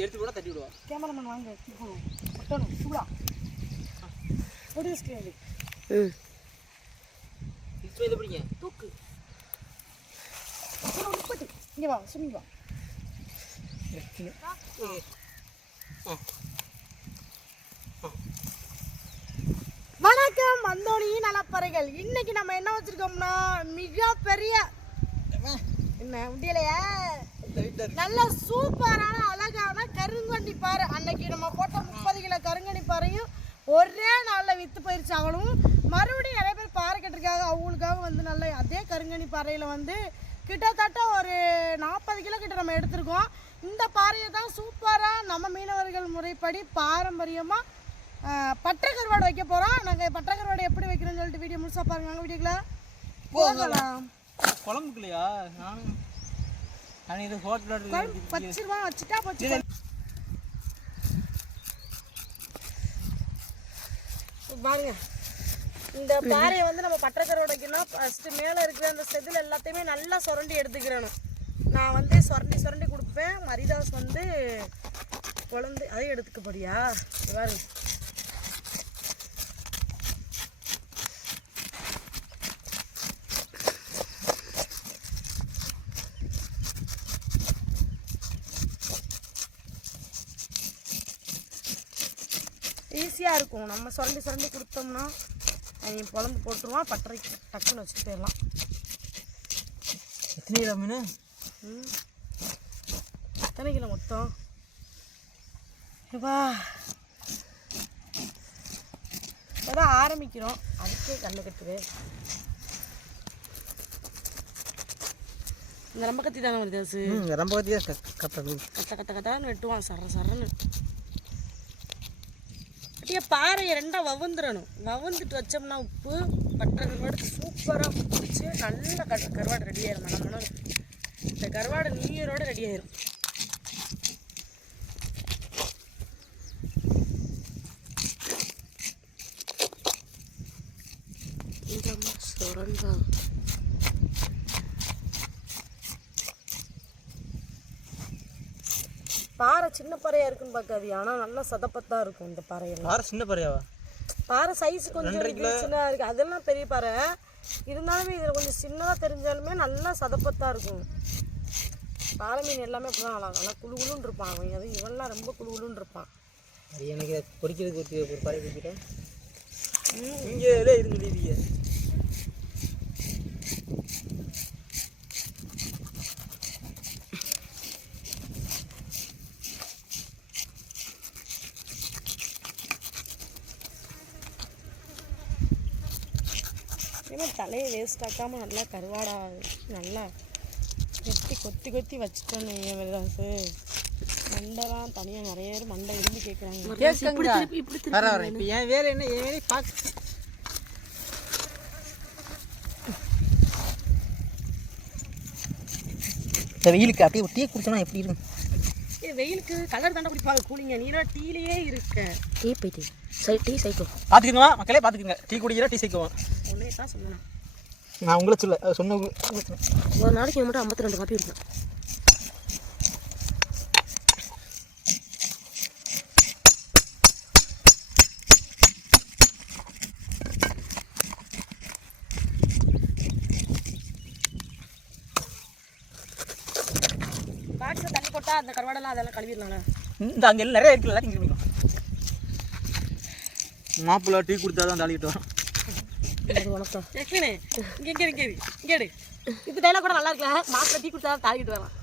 எடுத்து கூட தட்டி விடுவா. கேமராமேன் வாங்க ஒட்டணும் சூடா ஒரு ஸ்கிரீன் இது பிடிங்க தூக்கு இங்கே வா சுமி வா. வணக்கம் வந்தோனி நலப்பறைகள். இன்னைக்கு நம்ம என்ன வச்சிருக்கோம்னா மிகப்பெரிய என்ன முடியலையா நல்ல சூப்பரான அழகான கருங்கண்ணி பாறை. அன்னைக்கு நம்ம போட்ட 30 கிலோ கருங்கண்ணி பாறையும் ஒரே நாளில் விற்று போயிடுச்சு. அவளும் மறுபடியும் நிறைய பேர் பாறை கட்டிருக்காங்க. அவங்களுக்காக வந்து நல்ல அதே கருங்கண்ணி பாறையில் வந்து கிட்டத்தட்ட ஒரு 40 கிலோ கிட்ட நம்ம எடுத்திருக்கோம். இந்த பாறையை தான் சூப்பராக நம்ம மீனவர்கள் முறைப்படி பாரம்பரியமாக பட்டை கருவாடு வைக்க போகிறோம். நாங்கள் பட்டை கருவாடு எப்படி வைக்கிறோன்னு சொல்லிட்டு வீடியோ முழுசாக பாருங்க. நாங்கள் வீடியோக்குள்ள போகலாம். குழம்புக்குலையா இது ஹோட்டல் குழம்பு 10 ரூபா வச்சுட்டா போச்சு. பாருங்க இந்த பாறையை வந்து நம்ம பட்டை கருவாடு வைக்கணும். ஃபஸ்ட்டு மேலே இருக்கிற அந்த செதில் எல்லாத்தையுமே நல்லா சுரண்டி எடுத்துக்கிறணும். நான் வந்து சுரண்டி கொடுப்பேன். மரிதாஸ் வந்து குழந்தை அதை எடுத்துக்கப்படியா பாருங்க. ஈஸியாக இருக்கும். நம்ம சுரண்டி கொடுத்தோம்னா அவன் குழம்பு போட்டுருவான். பட்டறைக்கு டக்குன்னு வச்சுட்டு போயிடலாம். எத்தனை கிலோ மீன்? எத்தனை கிலோ மொத்தம்? வா இப்போதான் ஆரம்பிக்கிறோம். அதுக்கே கண்ணு கட்டுது. இந்த ரொம்ப கத்தி தானே வருது. ரொம்ப கத்தியா கட்டான்னு வெட்டுவான் சரன்னு. அப்படியே பாறையை ரெண்டாக வவுந்துடணும். வவுந்துட்டு வச்சோம்னா உப்பு பட்டை கருவாடு சூப்பராக பிடிச்சி நல்ல கருவாடு ரெடி ஆயிரும். மனம் இந்த கருவாடு நீரோட ரெடி ஆயிரும். பாறை சின்ன பாறையாக இருக்குன்னு பார்க்காது. ஆனால் நல்லா சதப்பத்தான் இருக்கும் இந்த பாறையெல்லாம். பாறை சின்ன பாறையாவா? பாறை சைஸ் கொஞ்சம் சின்னதாக இருக்குது. அதெல்லாம் பெரிய பாறை இருந்தாலுமே இதில் கொஞ்சம் சின்னதாக தெரிஞ்சாலுமே நல்லா சதப்பத்தான் இருக்கும். பாறை மீன் எல்லாமே அப்படி தான் நல்லா குழுன்னு இருப்பான். அவன் அது இவெல்லாம் ரொம்ப குழுன்னு இருப்பான். அது எனக்கு பொறிக்கிறதுக்கு ஒரு பாறை பிடிக்கிறேன். இங்கே இருக்கு. தலையை வேஸ்ட் ஆக்காமல் நல்லா கருவாடா நல்லா கொத்தி வச்சுட்டோன்னு விதாசு. மண்டைலாம் தனியாக நிறைய பேர் மண்டை விரும்பி கேட்குறாங்க. இப்போ என் வேலை என்ன? என் வேலையை பார்க்க வெயிலுக்கு அப்படியே டீ குடிச்சோன்னா எப்படி இருக்கும்? வெயிலுக்கு கலர் தாண்டா குடிப்பாங்க கூலிங்க. நீனா டீலேயே இருக்க. டீ போயிட்டு டீ சைக்கோ பார்த்துக்குங்க மக்களே, பார்த்துக்குங்க. டீ குடிக்கிற டீ சைக்கோவா? உன்னே தான் சொல்லணும். நான் உங்களை சொன்ன ஒரு நாளைக்கு மட்டும் 52 காப்பி இருக்கும். பாக்ஸில் தண்ணி போட்டால் அந்த கருவாடெல்லாம் அதெல்லாம் கழுவிடலாம்ல. இந்த அங்கே எல்லாம் நிறைய இருக்குல்ல. எல்லாத்தையும் மாப்பிள்ளை டீ கொடுத்தா தான் தாளிக்கிட்டு வரோம். இது டைலாக் கூட நல்லா இருக்கல. மாப்பிள்ளை டீ கொடுத்தா தான் தாளிக்கிட்டு வரலாம்.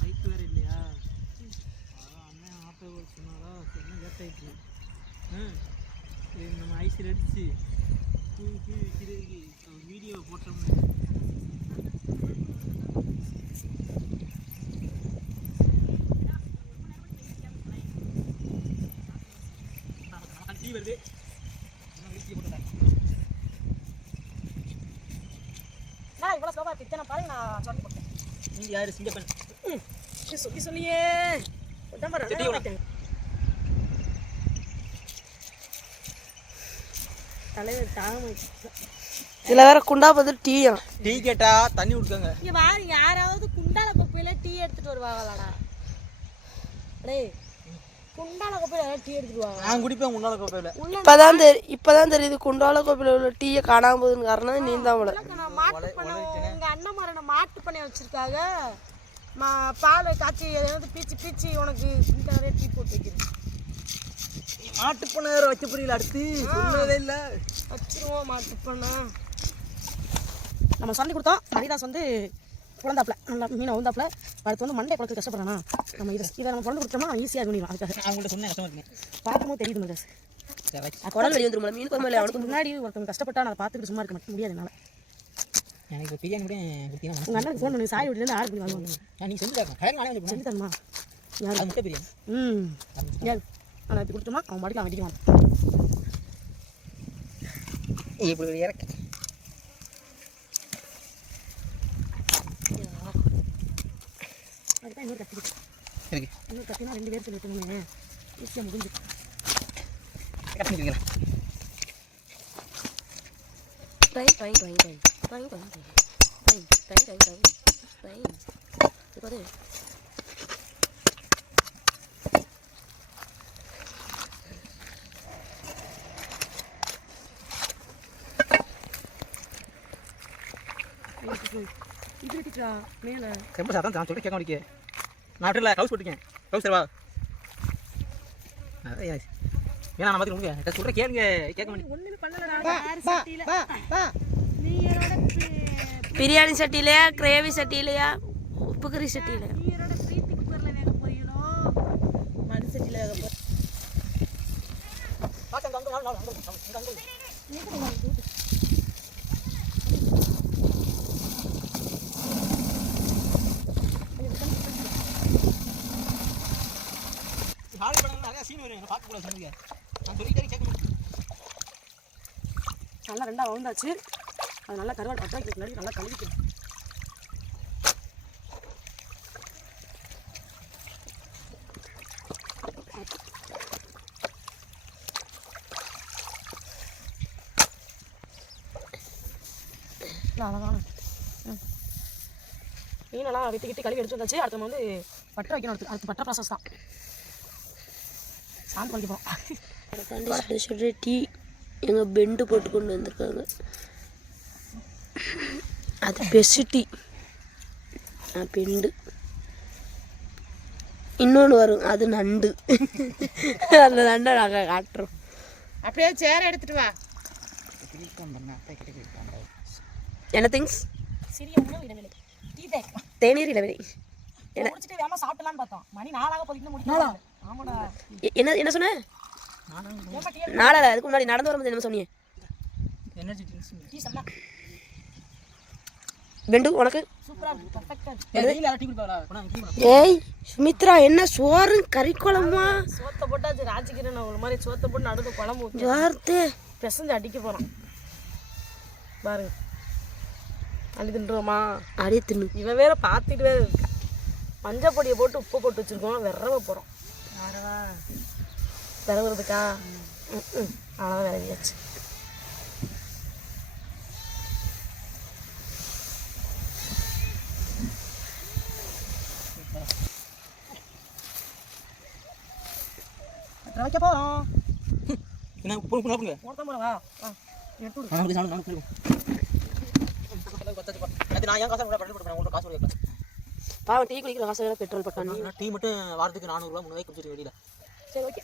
பைக் வேறு இல்லையா? அண்ணன் ஆட்டோ சொன்னாலா என்ன லேட் ஆகிடுச்சு. நம்ம ஐஸில் அடிச்சு வீடியோ போட்டோம்னா டீ வருது. இவ்வளோ ஸ்லோவாக இத்தனை பாருங்க. நான் சொல்லி கொடுத்தேன். நீங்கள் யார் சிங்கப்பன்? சொல்லியே தலைவர் தாம இதில் வேற குண்டா பார்த்து டீயா டீ கேட்டா தண்ணி கொடுக்காங்க. இங்க பாரு, யாராவது குண்டால கோப்பையில டீ எடுத்துட்டு வருவாங்களாடா? டேய், குண்டால கோப்பையில யாராவது டீ எடுத்துட்டு வருவாங்க? நான் குடிப்பேன் உன்னால கோப்பையில. இப்பதான் தெரியுது குண்டால கோப்பையில் உள்ள டீயை காணாம போகுதுன்னு காரணம் நீ தான் போல. மாட்டு பண்ணை உங்க அண்ணன் மாரனை மாட்டு பண்ணை வச்சிருக்காங்க. பால் காய்ச்சி ஏதாவது பீச்சி உனக்கு இந்த நிறைய டீ போட்டு வைக்கிறேன். மாட்டு பண்ணை வேற வைக்க புரியல. அடுத்து சொன்னதே இல்லை. வச்சிருவோம் மாட்டு பண்ணை. நம்ம சொல்லி கொடுத்தோம். ஹரிதாஸ் வந்து குழந்தாப்புல நல்லா மீனை உந்தாப்புல அடுத்து வந்து மண்டை குழந்தை கஷ்டப்படுறானா நம்ம இதை நம்ம குழந்தை கொடுத்தோம்னா ஈஸியாக பண்ணிடலாம். அதுக்காக நான் உங்கள்கிட்ட சொன்னேன் கஷ்டமா இருக்கேன். பார்க்கும்போது தெரியுது மண்டாஸ். குடல் வெளியே வந்துருமா மீன் குழம்பு அவனுக்கு முன்னாடி ஒருத்தவங்க கஷ்டப்பட்டா நான் பார்த்துக்கிட்டு சும்மா இருக்க மாட்டேன் முடியாது என்னால். எனக்கு பிரியாணி கூட கொடுத்தீங்கன்னா உங்கள் அண்ணனுக்கு ஃபோன் பண்ணி சாய் வீட்டிலேருந்து ஆர்டர் பண்ணி வாங்குவாங்க. நீங்கள் செஞ்சு தரணும். கடையில் நானே வந்து செஞ்சு தரமா அது முட்டை பிரியாணி. யார் நான் இப்படி கொடுத்தோமா அவன் மாடிக்கு அவன் வெட்டிக்குவான். இப்படி இறக்க அதுதான் இன்னொரு கத்திக்கிட்டு இருக்கு. இன்னொரு கத்தினா 2 பேர் சொல்லிட்டு ஈஸியாக முடிஞ்சு. கட் பண்ணிக்கிறேன். இது வெட்டிட்டா மேலே ரொம்ப சாதான் நான் சொல்லிட்டு கேட்க முடிக்க. நான் அப்படியே க்ளவுஸ் போட்டுக்கேன். க்ளவுஸ் தருவா. ஏன்னா நான் மாதிரி உங்களுக்கு சொல்கிறேன் கேளுங்க கேட்க மாட்டேன். ஒன்றுமே பண்ணலடா. நீ என்னோட பிரியாணி சட்டிலையா கிரேவி சட்டிலையா உப்பு கறி சட்டிலையா? நீ என்னோட பிரீத்தி குக்கரில் வேக போறீங்களோ மண் சட்டியில் வேக போகிறேன். நல்லா 2 வந்தாச்சு. அது நல்லா கருவாடு பற்ற வைக்கிறதுக்கு முன்னாடி நல்லா கழுவிக்கணும். அழகான மீனெல்லாம் வெட்டிக்கிட்டு கழுவி எடுத்து வந்தாச்சு. அடுத்து நம்ம வந்து பற்ற வைக்கணும். அடுத்து பற்ற ப்ராசஸ் தான். சாந்து வலிக்க சொல்கிற டீ எங்கள் பெண்டு போட்டு கொண்டு வந்திருக்காங்க. அது பெஸ்ட் டீ. பெண்டு இன்னொன்று வரும் அது நண்டு. அந்த நண்டை நாங்கள் காட்டுறோம். அப்படியே சேர எடுத்துட்டு வா. என்ன திங்ஸ்? சிறிய உணவு இடைவேளை. Tea back. தேநீர் இடைவேளை. என்ன முடிச்சிட்டு வேமா சாப்பிடலாம்னு பார்த்தோம். மணி 4 போயிட்டு முடிக்கல. ஆமாடா. என்ன சொன்ன? நாளா அதுக்கு முன்னாடி நடந்து வரும்போது என்ன சொன்னீங்க? எனர்ஜி ட்ரிங்க்ஸ் டீ சம்மா. பெண்டு உனக்கு சூப்பரா இருக்கு. பெர்ஃபெக்ட்டா இருக்கு. டீ குடிப்பாங்களா? ஏய் சுமித்ரா என்ன சோறு கறி குழம்பா? சோத்தை போட்டாச்சு ராஜகிரன் ஒரு மாதிரி சோத்தை போட்டு நடுக்கு குழம்பு ஊற்றி ஜார்த்து பிசைஞ்சு அடிக்க போகிறோம் பாருங்க. அள்ளி தின்றுவோமா? அடி தின்னு. இவன் வேற பார்த்துட்டு வேற இருக்கா. மஞ்சள் பொடியை போட்டு உப்பு போட்டு வச்சுருக்கோம். விரவ போகிறோம். விரவுறதுக்கா? அவ்வளோதான் விரவியாச்சு. வைக்க போகிறோம். என்ன போடுங்க ஒருத்தன் போகிறவா எடுத்து நான் ஏன் காசு உங்களுக்கு காசு கொடுக்க பாவம் டீ குடிக்கிற காசு வேற பெட்ரோல் பட்டான். டீ மட்டும் வாரத்துக்கு 400 ரூபா 3 குடிச்சிட்டு வெளியில. சரி ஓகே.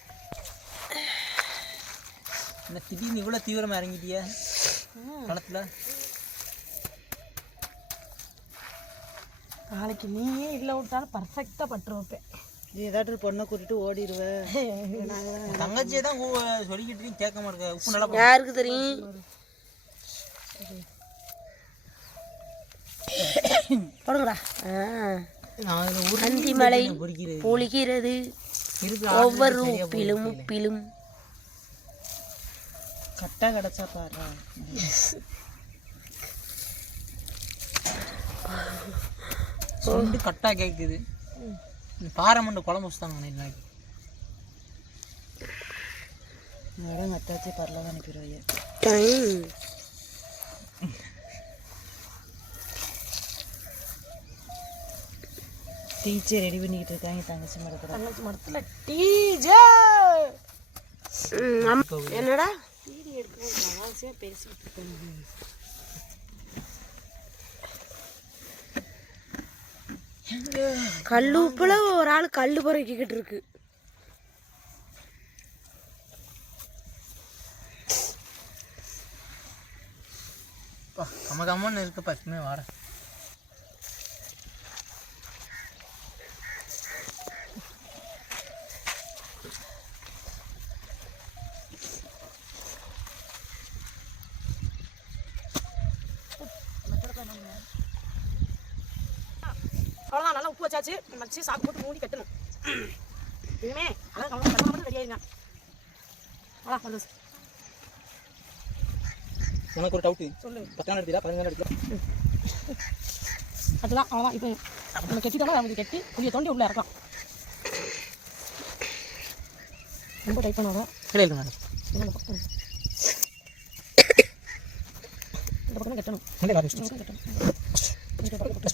இந்த திடீர்னு இவ்வளோ தீவிரமாக இறங்கிட்டியா களத்தில்? நாளைக்கு நீயே இல்லை விட்டாலும் பர்ஃபெக்டாக பட்டு வைப்பேன். நீ ஏதாட்டும் பொண்ணை கூட்டிட்டு ஓடிடுவேன். தங்கச்சியை தான் சொல்லிக்கிட்டு கேட்க மாட்டேங்க. உப்பு நல்லா யாருக்கு தெரியும்? போடுங்கடா. அந்திமலை பொழிகிறது ஒவ்வொரு உப்பிலும் உப்பிலும். கட்டா கிடச்சா பாரு. சொண்டு கட்டா கேட்குது. பாறை மண்டை குழம்பு வச்சுட்டாங்க மேடம் அத்தாச்சி பரல அனுப்பிடுவாங்க. டைம் டீச்சர் ரெடி பண்ணிக்கிட்டு இருக்காங்க தங்கச்சி மரத்தில். தங்கச்சி மரத்துல டீஜே என்னடா வீடியோ எடுக்கும்போது ஆசையா பேசிட்டு இருக்கேன். கல் உப்புல ஒரு ஆள் கல் பொறுக்கிக்கிட்டு இருக்கு. கம்மன்னு இருக்கு பச்சுமே வாட. அவ்வளோதான், நல்லா உப்பு வச்சாச்சு. மச்சி சாக்கு போட்டு மூடி கட்டணும். இனிமே அதான் கவனம் மட்டும் ரெடி ஆயிருங்க. அவ்வளோ வந்து உனக்கு ஒரு டவுட்டு சொல்லு. 10 எடுத்தீங்களா 15 எடுத்தீங்களா? அதுதான் அவ்வளோதான். இப்போ நம்ம கெட்டிட்டோம்னா அவங்க கெட்டி புளியை தோண்டி உள்ளே இறக்கலாம். ரொம்ப டைப் பண்ணாத. இல்லை இல்லை மேடம். இந்த பக்கம் கட்டணும். கட்டணும்.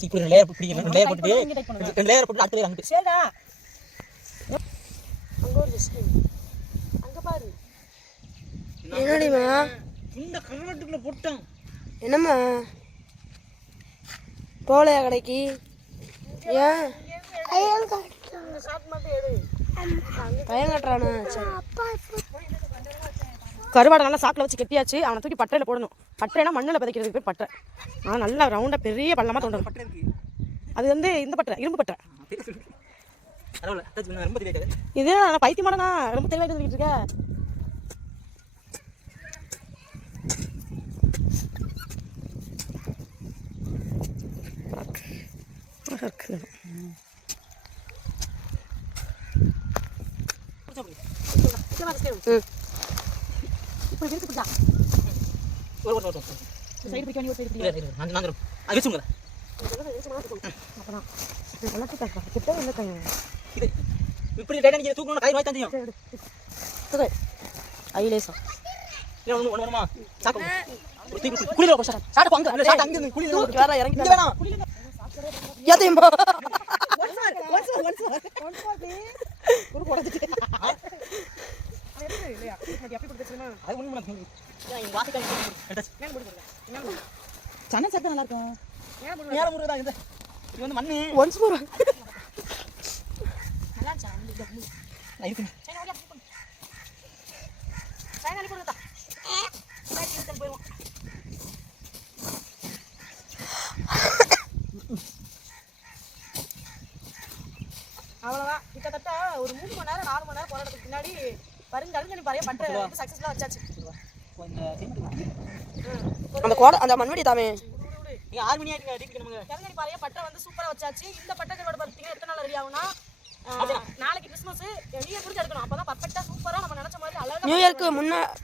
இப்படி 2 லேயர் பிடிக்கணும். 2 லேயர் போட்டு 2 லேயர் போட்டு அடுத்த லேயர் அங்கிட்டு. சரிடா. அங்கே ஒரு ஜஸ்ட் அங்கே பாரு. என்னடிமா இந்த கல்வெட்டுக்குள்ள போட்டான். என்னம்மா போலையா கடைக்கு? ஏன் ஷார்ட் மட்டும் எடு. பையன் கட்டுறானா? கருவாடை நல்லா சாக்கில் வச்சு கெட்டியாச்சு. அவனை தூக்கி பட்டையில் போடணும். பட்டைனா மண்ணில் பதைக்கிறதுக்கு பேர் பட்டை. ஆனால் நல்லா ரவுண்டாக பெரிய பள்ளமாக தோண்டணும். பட்டை இருக்கு. அது வந்து இந்த பட்டை, இரும்பு பட்டை. பரவாயில்ல, டச் பண்ண ரொம்ப தெரியாது. இது நான் பைத்தியமாடனா ரொம்ப தெளிவாக சொல்லிட்டு இருக்க. இப்படி இருக்கு ஒரு சைடு பிடிக்க வேண்டிய ஒரு சைடு இல்லை இல்லை நான் அது வச்சுங்க. அப்பதான் கிட்ட இல்லை இது இப்படி டைட்டா நீங்க தூக்கணும் கை வாய் தந்தியும். ஐலேசா இல்லை ஒன்று ஒன்று சாக்கு குளிர சார் சாக்கு வாங்க இல்லை சாக்கு அங்கே குளிர வேற இறங்கி இங்கே வேணாம். ஏத்தையும் அது ஒன்றும் பண்ண சனை சட்டை நல்லா இருக்கும். நேரம் முறை தான் இது. இது வந்து மண்ணு ஒன்ஸ் மோர் நல்லா இருந்துச்சா? நான் இருக்குங்க. அவ்வளோதான். கிட்டத்தட்ட ஒரு 3 மணி நேரம் 4 மணி நேரம் போராட்டத்துக்கு பின்னாடி கருங்கனி பாறையை பட்டை வந்து சக்ஸஸ்ஃபுல்லாக வச்சாச்சு. அந்த கோடை அந்த மண்வெடி தாமே நீங்க 6 மணி ஆயிடுங்க டீக்கு நமக்கு. கருங்கனி பாறையை பட்டை வந்து சூப்பராக வச்சாச்சு. இந்த பட்டை கருவாடு பார்த்தீங்கன்னா எத்தனை நாள் ரெடி ஆகும்னா நாளைக்கு கிறிஸ்மஸ் நியூ இயர் குறிச்சு எடுக்கணும். அப்போ தான் பர்ஃபெக்டாக சூப்பராக நம்ம நினச்ச மாதிரி அழகாக நியூ இயர்க்கு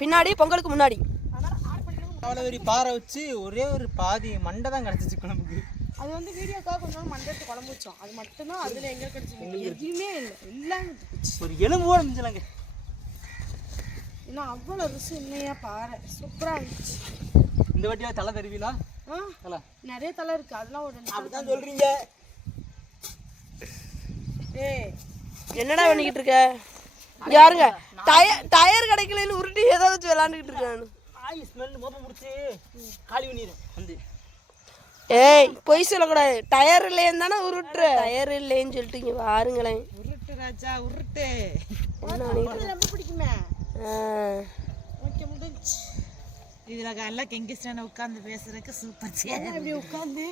பின்னாடி பொங்கலுக்கு முன்னாடி அதனால் ஆட் பண்ணிக்கணும். அவ்வளோ ஒரு பாறை வச்சு ஒரே ஒரு பாதி மண்டை தான் கிடச்சிச்சு குழம்புக்கு. அது வந்து வீடியோக்காக கொஞ்சம் மண்டத்து குழம்பு வச்சோம். அது மட்டும்தான் அதில் எங்கே கிடச்சிச்சு எதுவுமே இல்லை. எல்லாம் ஒரு எலும்பு கூட மிஞ்சலங்க. இன்னும் அவ்வளோ ருசி இல்லையா பாறை சூப்பராக இருந்துச்சு. இந்த வாட்டியா தலை தருவீங்களா? தலை நிறைய தலை இருக்குது. அதெல்லாம் ஒரு 2 அப்படிதான் சொல்றீங்க. ஏய் என்னடா பண்ணிக்கிட்டு இருக்க? யாருங்க டயர் கிடைக்கலன்னு உருட்டி ஏதோ வச்சு விளாண்டுக்கிட்டு இருக்கானு. ஆயில் ஸ்மெல் மோப்பம் முடிச்சு காலி பண்ணிடும் வந்து. ஏய் பொய் சொல்லக்கூடாது. டயர் இல்லைன்னு தானே உருட்டுற. டயர் இல்லைன்னு சொல்லிட்டு இங்கே பாருங்களேன். உருட்டு ராஜா உருட்டு. ரொம்ப பிடிக்குமே. ஓகே முடிஞ்சு. இதில் நல்லா கெங்கிஸ்டான உட்காந்து பேசுறதுக்கு சூப்பர். இப்படி உட்காந்து